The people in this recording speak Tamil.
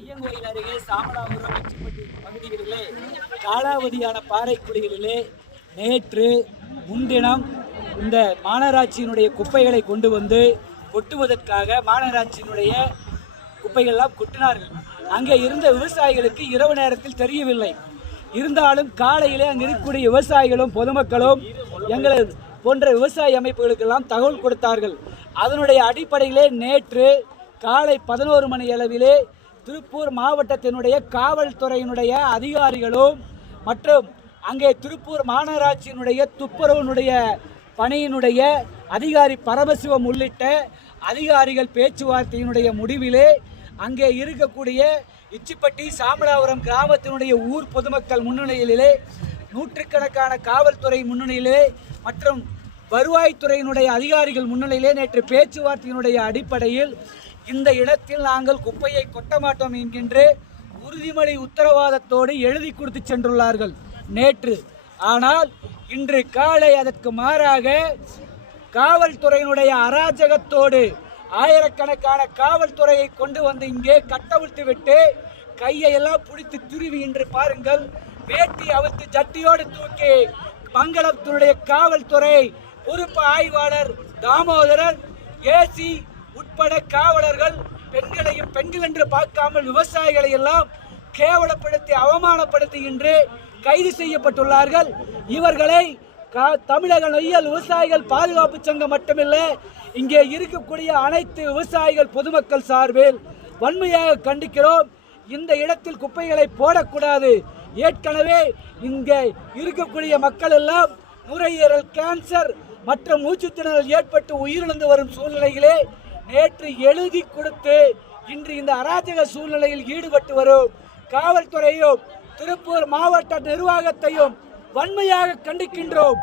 ஐயங்கோயில் அருகே சாமலாபுரம் எச்சிப்பட்டி பகுதிகளிலே காலாவதியான பாறைக்குழிகளிலே நேற்று முன்தினம் இந்த மாநகராட்சியினுடைய குப்பைகளை கொண்டு வந்து கொட்டுவதற்காக மாநகராட்சியினுடைய குப்பைகள்லாம் கொட்டினார்கள். அங்கே இருந்த விவசாயிகளுக்கு இரவு நேரத்தில் தெரியவில்லை. இருந்தாலும் காலையிலே அங்கே இருக்கக்கூடிய விவசாயிகளும் பொதுமக்களும் எங்களை போன்ற விவசாய அமைப்புகளுக்கெல்லாம் தகவல் கொடுத்தார்கள். அதனுடைய அடிப்படையிலே நேற்று காலை 11 மணி அளவிலே திருப்பூர் மாவட்டத்தினுடைய காவல்துறையினுடைய அதிகாரிகளும் மற்றும் அங்கே திருப்பூர் மாநகராட்சியினுடைய துப்புரவுனுடைய பணியினுடைய அதிகாரி பரமசிவம் உள்ளிட்ட அதிகாரிகள் பேச்சுவார்த்தையினுடைய முடிவிலே அங்கே இருக்கக்கூடிய இச்சிப்பட்டி சாமலாபுரம் கிராமத்தினுடைய ஊர் பொதுமக்கள் முன்னிலையிலே நூற்றுக்கணக்கான காவல்துறை முன்னிலையிலே மற்றும் வருவாய்த்துறையினுடைய அதிகாரிகள் முன்னிலையிலே நேற்று பேச்சுவார்த்தையினுடைய அடிப்படையில் இந்த இடத்தில் நாங்கள் குப்பையை கொட்ட மாட்டோம் என்கின்ற உறுதிமொழி உத்தரவாதத்தோடு எழுதி கொடுத்து சென்றுள்ளார்கள் நேற்று. ஆனால் இன்று காலை அதற்கு மாறாக காவல்துறையினுடைய அராஜகத்தோடு ஆயிரக்கணக்கான காவல்துறையை கொண்டு வந்து இங்கே கட்டவிழ்த்து விட்டு கையை எல்லாம் பிடித்து துருவி இன்று பாருங்கள், வேட்டி அவிழ்த்து ஜட்டியோடு தூக்கி மங்களத்தினுடைய காவல்துறை பொறுப்பு ஆய்வாளர் தாமோதரன் ஏசி உட்பட காவலர்கள் பெண்களையும் பெண்கள் என்று பார்க்காமல் விவசாயிகளை எல்லாம் கேவலப்படுத்தி அவமானப்படுத்தி இன்று கைது செய்யப்பட்டுள்ளார்கள். இவர்களை தமிழக நொய்யல் விவசாயிகள் பாதுகாப்பு சங்கம் மட்டுமில்ல, இங்கே இருக்கக்கூடிய அனைத்து விவசாயிகள் பொதுமக்கள் சார்பில் வன்மையாக கண்டிக்கிறோம். இந்த இடத்தில் குப்பைகளை போடக்கூடாது. ஏற்கனவே இங்கே இருக்கக்கூடிய மக்கள் எல்லாம் நுரையீரல் கேன்சர் மற்றும் மூச்சுத்திணறல் ஏற்பட்டு உயிரிழந்து வரும் சூழ்நிலைகளே நேற்று எழுதி கொடுத்து இன்று இந்த அராஜக சூழ்நிலையில் ஈடுபட்டு வரும் காவல்துறையும் திருப்பூர் மாவட்ட நிர்வாகத்தையும் வன்மையாக கண்டிக்கின்றோம்.